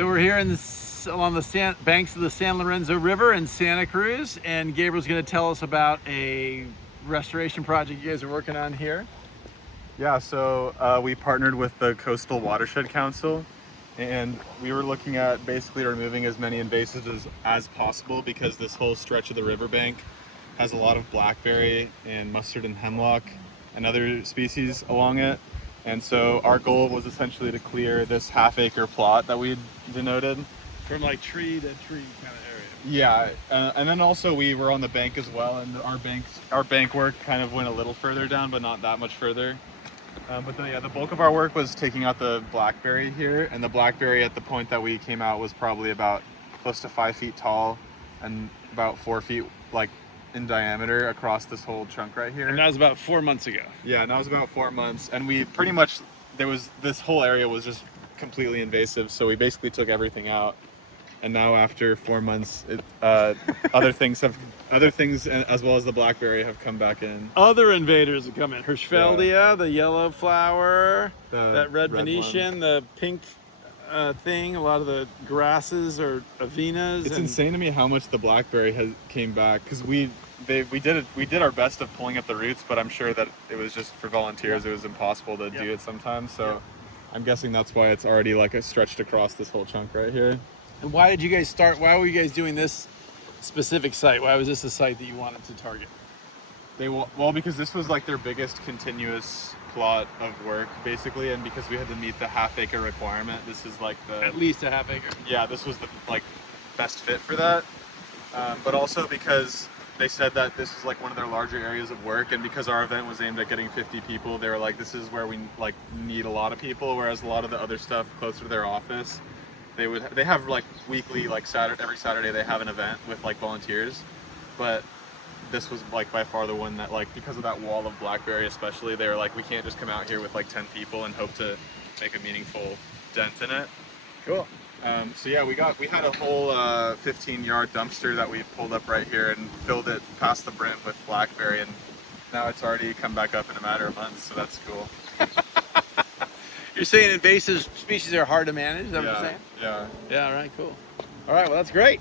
So we're here along the banks of the San Lorenzo River in Santa Cruz, and Gabriel's going to tell us about a restoration project you guys are working on here. Yeah, so we partnered with the Coastal Watershed Council, and we were looking at basically removing as many invasives as possible because this whole stretch of the riverbank has a lot of blackberry and mustard and hemlock and other species along it. And so our goal was essentially to clear this half-acre plot that we denoted. From like tree to tree kind of area. Yeah, and then also we were on the bank as well, and our bank work kind of went a little further down, but not that much further. The bulk of our work was taking out the blackberry here, and the blackberry at the point that we came out was probably about close to 5 feet tall and about 4 feet in diameter across this whole chunk right here. And that was about 4 months ago. Yeah, and that was about 4 months, and we pretty much, this whole area was just completely invasive, so we basically took everything out. And now after 4 months, other things as well as the blackberry have come back in. Other invaders have come in. Hirschfeldia, the yellow flower, that red Venetian, the pink thing, a lot of the grasses or avenas. It's insane to me how much the blackberry came back, because we did our best of pulling up the roots, but I'm sure that it was just for volunteers. It was impossible to do it sometimes. So I'm guessing that's why it's already stretched across this whole chunk right here. And why did you guys start? Why were you guys doing this specific site? Why was this a site that you wanted to target? Well, because this was their biggest continuous plot of work, basically, and because we had to meet the half-acre requirement. This is at least a half acre. Yeah, this was the best fit for that. But also because they said that this is one of their larger areas of work, and because our event was aimed at getting 50 people, they were like, this is where we need a lot of people. Whereas a lot of the other stuff closer to their office, they have weekly Saturday, every Saturday they have an event with volunteers, but this was by far the one that because of that wall of blackberry especially, they were we can't just come out here with 10 people and hope to make a meaningful dent in it. Cool. So yeah, we had a whole 15-yard dumpster that we pulled up right here and filled it past the brim with blackberry, and now it's already come back up in a matter of months, so that's cool. You're saying invasive species are hard to manage? Is that what you're saying? Yeah. Yeah, all right, cool. All right, well, that's great.